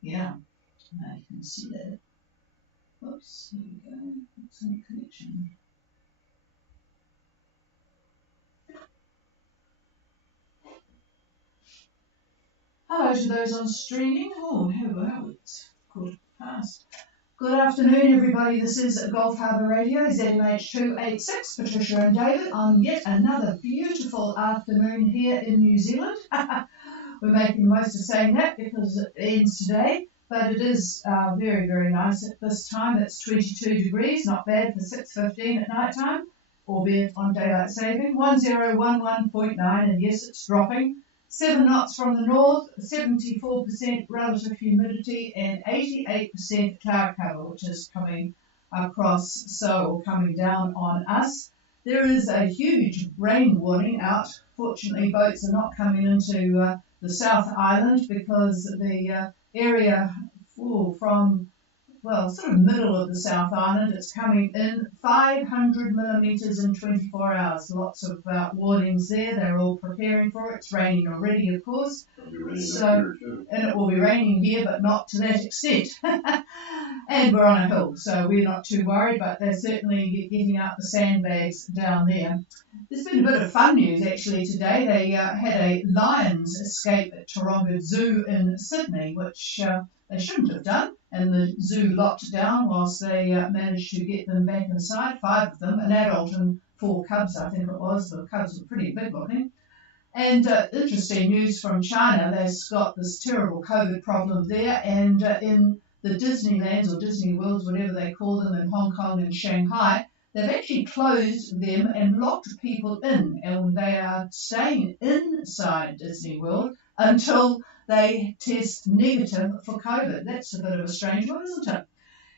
Yeah, I can see that. Oops, here we go. Excellent connection. Hello to those on streaming. Oh, hello, it's quarter past. Good afternoon, everybody. This is Gulf Harbour Radio, ZMH286, Patricia and David, on yet another beautiful afternoon here in New Zealand. We're making the most of saying that because it ends today, but it is very, very nice at this time. It's 22 degrees, not bad for 6:15 at night time, albeit on daylight saving. 1011.9, and yes, it's dropping. 7 knots from the north, 74% relative humidity, and 88% cloud cover, which is coming across, or coming down on us. There is a huge rain warning out. Fortunately, boats are not coming into the South Island because the area from sort of middle of the South Island, it's coming in 500 millimetres in 24 hours. Lots of warnings there. They're all preparing for it. It's raining already, of course. And it will be raining here, but not to that extent. And we're on a hill, so we're not too worried, but they're certainly getting out the sandbags down there. There's been a bit of fun news actually today. They had a lion's escape at Taronga Zoo in Sydney, which they shouldn't have done, and the zoo locked down whilst they managed to get them back inside, 5 of them, an adult and 4 cubs, I think it was. The cubs were pretty big looking. And interesting news from China, they've got this terrible COVID problem there, and in the Disneylands or Disney Worlds, whatever they call them, in Hong Kong and Shanghai, they've actually closed them and locked people in, and they are staying inside Disney World until they test negative for COVID. That's a bit of a strange one, isn't it?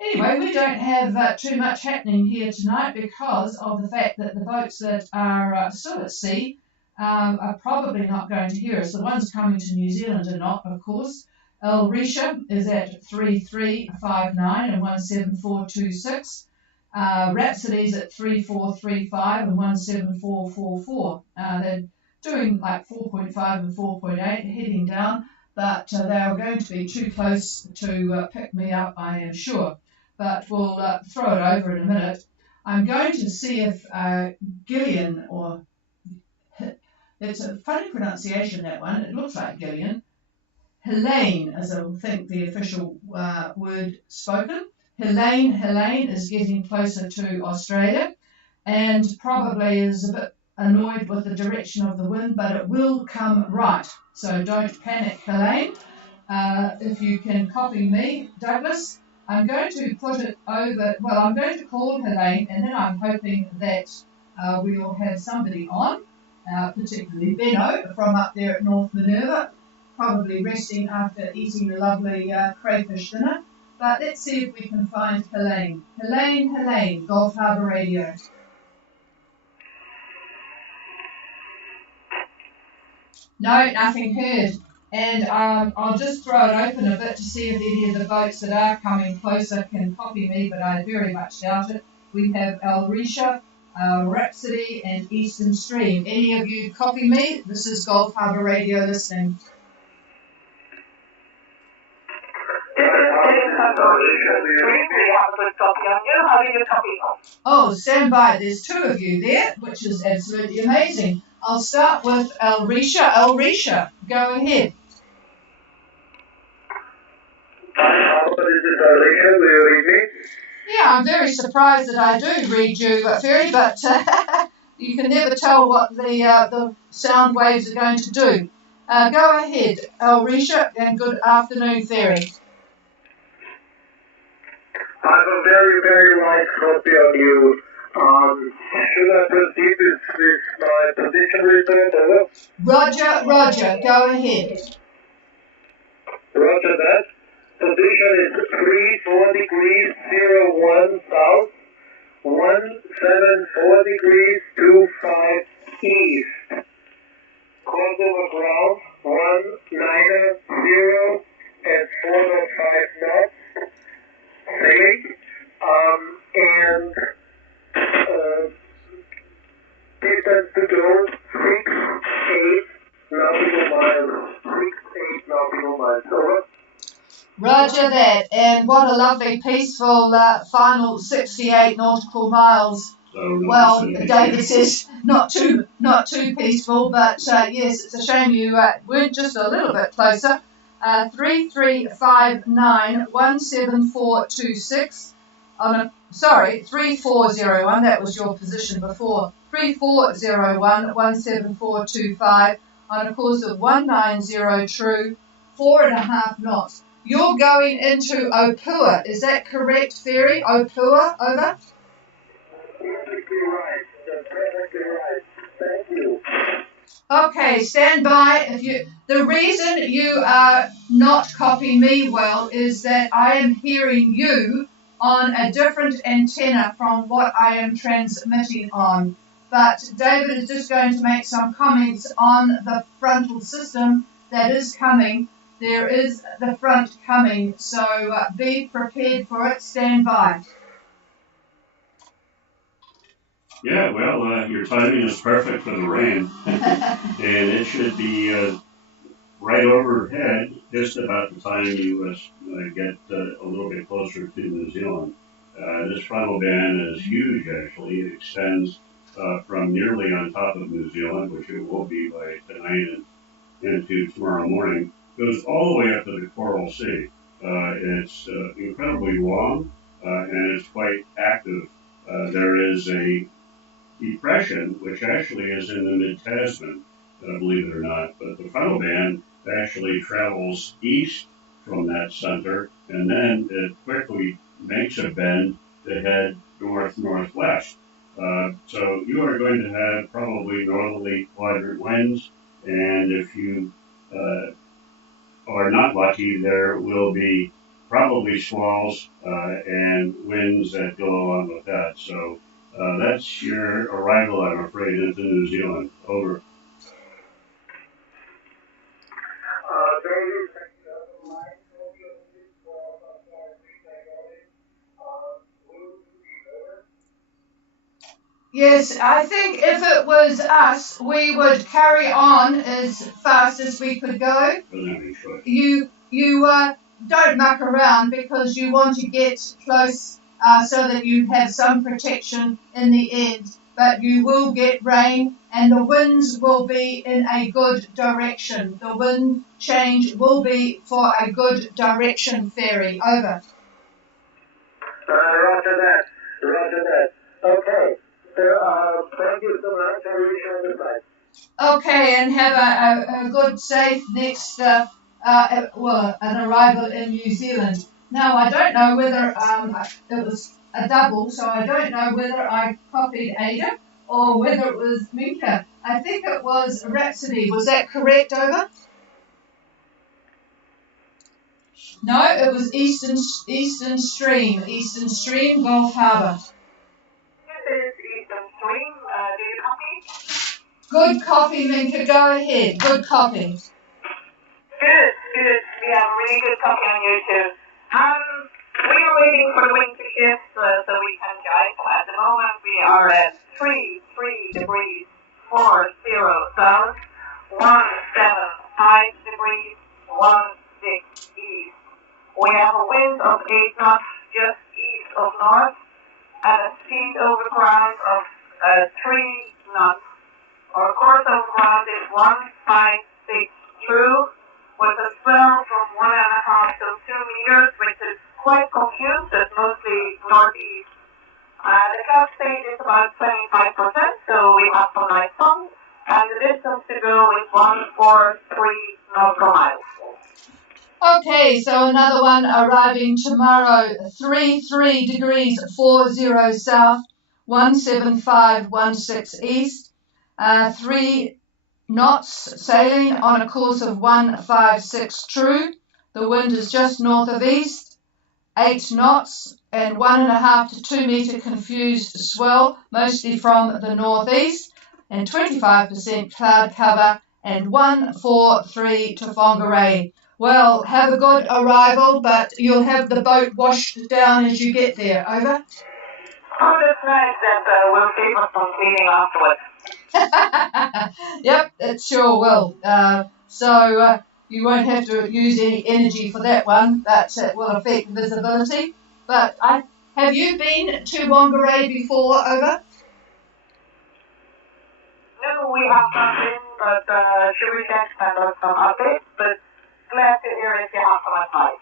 Anyway, we don't have too much happening here tonight because of the fact that the boats that are still at sea are probably not going to hear us. The ones coming to New Zealand are not, of course. El Risha is at 3359 and 17426. Rhapsody's at 3435 and 17444. They're doing like 4.5 and 4.8, heading down, but they are going to be too close to pick me up, I am sure. But we'll throw it over in a minute. I'm going to see if Gillian, or it's a funny pronunciation, that one. It looks like Gillian. Helene is, I think, the official word spoken. Helene is getting closer to Australia and probably is a bit annoyed with the direction of the wind, but it will come right. So don't panic, Helene. If you can copy me, Douglas, I'm going to put it over, I'm going to call Helene, and then I'm hoping that we'll have somebody on, particularly Benno from up there at North Minerva, probably resting after eating a lovely crayfish dinner. But let's see if we can find Helene. Helene, Gulf Harbour Radio. No, nothing heard. And I'll just throw it open a bit to see if any of the boats that are coming closer can copy me, but I very much doubt it. We have El Risha, Rhapsody, and Eastern Stream. Any of you copy me? This is Gulf Harbour Radio listening. Oh, stand by. There's 2 of you there, which is absolutely amazing. I'll start with El Risha. El Risha, go ahead. This is El Risha. Do you read me? Yeah, I'm very surprised that I do read you, Ferry, but you can never tell what the sound waves are going to do. Go ahead, El Risha, and good afternoon, Ferry. I have a very, very light copy of you. Should I proceed with my position report? Over? Roger, go ahead. Roger that. Position is 34 degrees 01 south, 174 degrees 25 east. Course over ground 190 at 405 knots. Sailing, and distance to go 6-8 nautical miles. 6-8 nautical miles. So Roger that, and what a lovely, peaceful final 68 nautical miles. Well, David says not too peaceful, but yes, it's a shame you weren't just a little bit closer. 33591746 on a 3401. That was your position before. 34011745 on a course of 190 true, 4.5 knots. You're going into Opua, is that correct, Ferry? Opua, over? Perfectly right. That's perfectly right. Thank you. Okay, stand by. The reason you are not copying me well is that I am hearing you on a different antenna from what I am transmitting on. But David is just going to make some comments on the frontal system that is coming. There is the front coming, so be prepared for it. Stand by. Yeah, well, your timing is perfect for the rain, and it should be right overhead just about the time you get a little bit closer to New Zealand. This frontal band is huge, actually. It extends from nearly on top of New Zealand, which it will be by tonight and into tomorrow morning, goes all the way up to the Coral Sea. It's incredibly long and it's quite active. There is a depression, which actually is in the mid-Tasman, believe it or not, but the frontal band actually travels east from that center, and then it quickly makes a bend to head north-northwest. So you are going to have probably northerly quadrant winds, and if you are not lucky, there will be probably squalls and winds that go along with that. So that's your arrival, I'm afraid, into New Zealand. Over. Yes, I think if it was us, we would carry on as fast as we could go. You don't muck around because you want to get close so that you have some protection in the end. But you will get rain and the winds will be in a good direction. The wind change will be for a good direction, Ferry. Over. Roger that. Roger that. Okay. Thank you so much. I really share the site. Okay, and have a good, safe next, an arrival in New Zealand. Now, I don't know whether it was a double, so I don't know whether I copied Ada or whether it was Minka. I think it was Rhapsody. Was that correct, over? No, it was Eastern Stream, Gulf Harbour. This is Eastern Stream. Do you copy? Good copy, Minka. Go ahead. Good copy. Good. We have really good copy on YouTube. We are waiting for the wind to shift so we can guide. At the moment, we are at 3 degrees 40 south, 175 degrees 16 east. We have a wind of 8 knots just east of north and a speed over ground of 3 knots. Our course over ground is 156 true, with a swell from 1.5 to 2 meters, which is quite confused. It's mostly northeast. The cloud state is about 25%, so we have some nice sun, and the distance to go is 143 nautical miles. Okay, so another one arriving tomorrow, 33 degrees 40 south, 17516 east, 3 knots, sailing on a course of 156 true. The wind is just north of east, 8 knots, and 1.5 to 2 metre confused swell, mostly from the northeast, and 25% cloud cover, and 143 to Whangarei. Well, have a good arrival, but you'll have the boat washed down as you get there. Over. Oh, that's nice. That will save us some cleaning afterwards. Yep, it sure will. So you won't have to use any energy for that one, but it will affect visibility. But have you been to Whangarei before, over? No, we have not been, but Sherry can send us some updates, but glad to hear if you have some advice.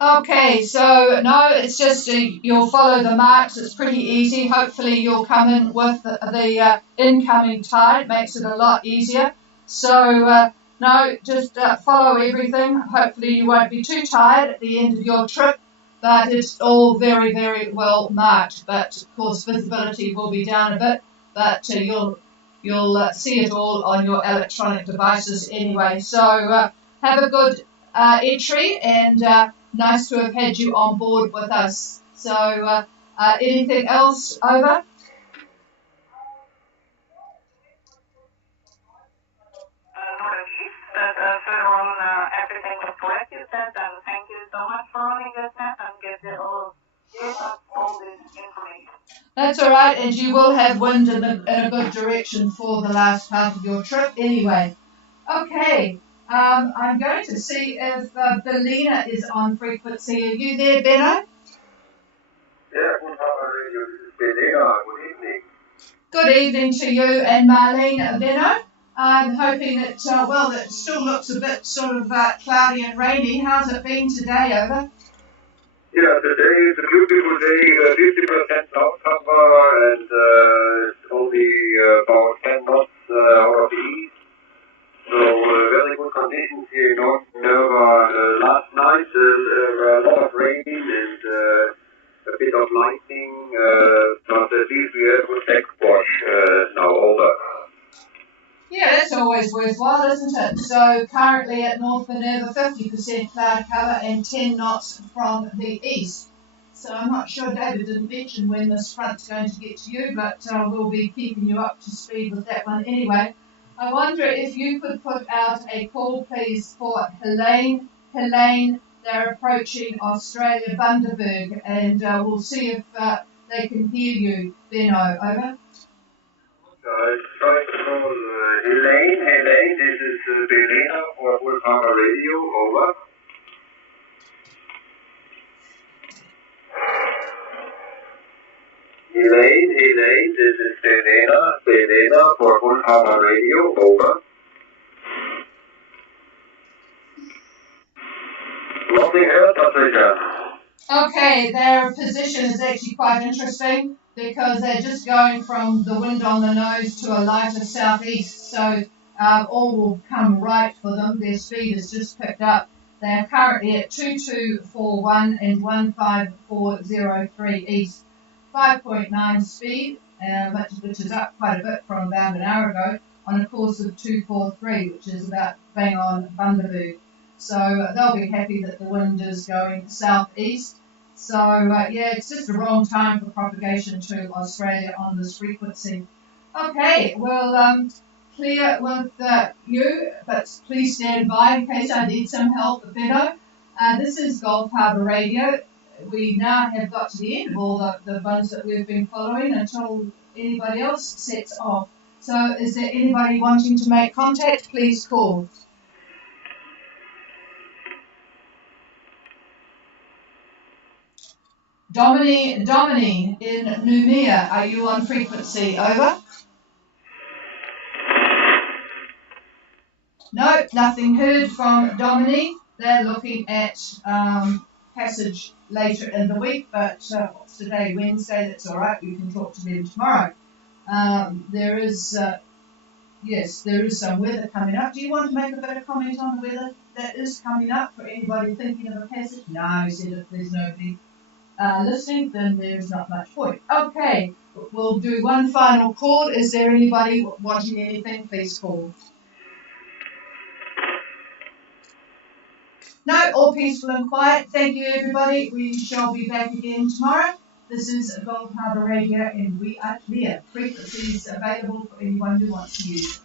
Okay, so no, it's just you'll follow the marks. It's pretty easy. Hopefully you'll come in with the incoming tide. It makes it a lot easier. So no, just follow everything. Hopefully you won't be too tired at the end of your trip, but it's all very, very well marked. But of course visibility will be down a bit, but you'll see it all on your electronic devices anyway. So have a good entry and nice to have had you on board with us. So anything else, over? Not at least, but overall everything was correct, you said, and thank you so much for running this net and gave us all this information. That's all right, and you will have wind in a good direction for the last part of your trip anyway. Okay, I'm going to see if Belina is on frequency. Are you there, Benno? Yeah, good Harbour Radio. This is Belina. Good evening. Good evening to you and Marlene, Benno. I'm hoping that, well, it still looks a bit sort of cloudy and rainy. How's it been today, over? Yeah, today is a beautiful day, 50% south cover, and it's only about 10 knots out of the east. So very good conditions here in North Minerva. Last night there were a lot of rain and a bit of lightning, but at least we have a tech wash now over. Yeah, that's always worthwhile, isn't it? So currently at North Minerva, 50% cloud cover and 10 knots from the east. So I'm not sure, David didn't mention when this front's going to get to you, but we'll be keeping you up to speed with that one anyway. I wonder if you could put out a call, please, for Helene. Helene, they're approaching Australia, Bundaberg, and we'll see if they can hear you. Benno, over. Try to call Helene. Helene, this is Belina for Full Harbour Radio. Over. Helene, this is Belina for Full Harbour Radio. Over. Nothing else, Patricia. Okay, their position is actually quite interesting because they're just going from the wind on the nose to a lighter southeast, so all will come right for them. Their speed has just picked up. They are currently at 2241 and 15403 east, 5.9 speed, which is up quite a bit from about an hour ago, on a course of 243, which is about bang on Bundaberg. So they'll be happy that the wind is going southeast. So yeah, it's just the wrong time for propagation to Australia on this frequency. Okay, we'll clear with you, but please stand by in case I need some help, Benno. This is Gulf Harbour Radio. We now have got to the end of all the ones that we've been following until anybody else sets off. So is there anybody wanting to make contact? Please call. Domini in Noumea, are you on frequency? Over. No, nothing heard from Domini. They're looking at passage later in the week, but what's today? Wednesday, that's all right. We can talk to them tomorrow. There is some weather coming up. Do you want to make a bit of comment on the weather that is coming up for anybody thinking of a passage? No, he said if there's nobody listening, then there's not much point. Okay, we'll do one final call. Is there anybody wanting anything? Please call. No, all peaceful and quiet. Thank you, everybody. We shall be back again tomorrow. This is Gulf Harbour Radio, and we are clear. Frequencies available for anyone who wants to use it.